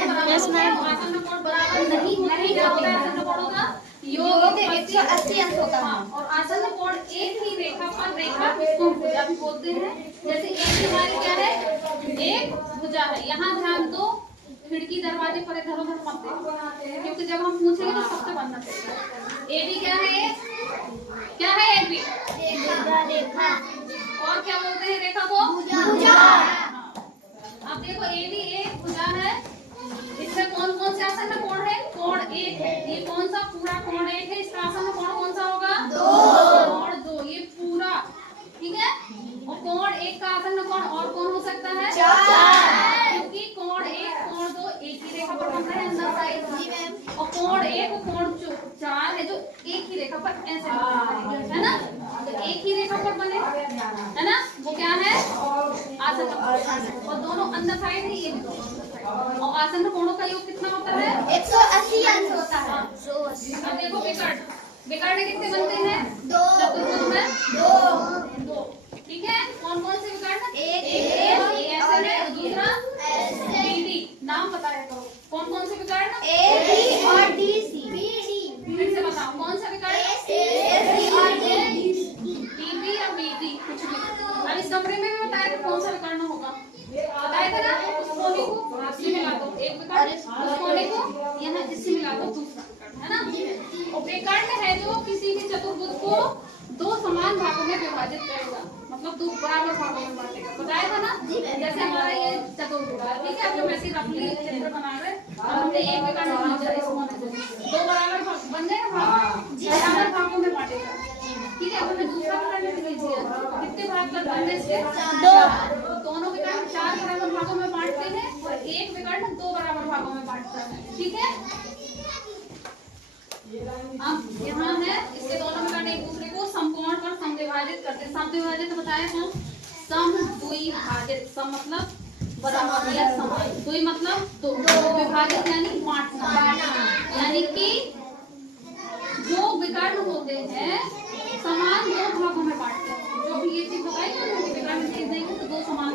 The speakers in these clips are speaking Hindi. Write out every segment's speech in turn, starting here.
Yes ma'am. आसन्न कोण बराबर नहीं क्या होता है आसन्न कोणों का योग 180 अंश होता है। और आसन्न कोण एक ही रेखा पर रेखा किसको भुजा भी बोलते हैं। जैसे एक हमारी क्या है, एक भुजा है। यहाँ ध्यान दो, खिड़की दरवाजे पर इधर उधर मत देखो, क्योंकि जब हम पूछेंगे तो सबसे बनना चाहिए। एबी क्या है, क्या है एबी, रेखा। और क्या बोलते हैं रेखा को, भुजा। अब देखो एबी एक भुजा है, इसमें कौन कौन से आसन्न कोण है, कोण एक है। ये कौन सा पूरा कोण एक है, इसका आसन्न कोण कौन सा होगा, कोण दो। ये पूरा ठीक है। और कोण एक का आसन्न कोण और कौन हो सकता है, क्योंकि कोण एक कोण दो एक ही रेखा पर बन रहे हैं अंदर साइड, और कोण एक और कोण चार है जो एक ही रेखा पर ऐसे है ना, तो एक ही रेखा पर बने है ना, वो क्या है आसन्न। और दोनों अंदर साइड है, ये भी दोनों अंदर साइड। और आसन्न कोणों का योग कितना होता है, 180 अंश होता है। अब देखो विकर्ण, विकर्ण कितने बनते हैं, चतुर्भुज में दो। ठीक है, कौन कौन से विकर्ण, एक ऐसे है, दूसरा बीडी। नाम बताया करो, कौन कौन से विकर्ण, ए और डी सी। फिर से बताओ कौन सा विकर्ण, ए और डी बीबी या बीडी कुछ भी। अब इस कमरे में भी बताया था कौन सा विकर्ण होगा, बताया था ना। उस कोने को इससे मिला दो एक विकर्ण, उस कोने को यहाँ इससे मिला दो दूसरा विकर्ण, है ना। और विकर्ण है जो किसी भी चतुर्भुज को दो समान भागों में विभाजित करेगा, मतलब दो बराबर भागों में बांटेगा, बताया था ना। जैसे हमारा ये चतुर्भुज है, ठीक है, अब हम ऐसे रफली चित्र बना रहे हैं और हमने एक विकर्ण खींचा, इस कोने से दो बराबर भाग बन गए, बराबर भागों में बांटेगा। ठीक है, अब हमें दूसरा विकर्ण लीजिए, कितने भाग कर बनने से, दो। दोनों विकर्ण चार बराबर भागों में बांटते हैं और एक विकर्ण दो बराबर भागों में बांटता है। ठीक है, अब यहाँ है इसके दोनों विकर्ण एक दूसरे को समकोण पर समविभाजित करते हैं। समविभाजित बताया हम, समद्विभाजित, सम मतलब बराबर या समान, द्वि मतलब दो, विभाजित यानी बांटना, यानी कि जो विकर्ण होते हैं समान दो भागों में बांटते हैं। जो भी ये चीज बताई ना, विकर्ण चीज देंगे तो दो समान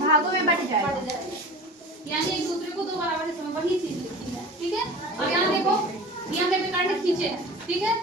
भागों में बट जाएगा, यानी एक दूसरे को दो बराबर हिस्सों में, वही चीज लिखी है। ठीक है, अब यहाँ देखो, ये हमने विकर्ण खींचे हैं, ठीक है।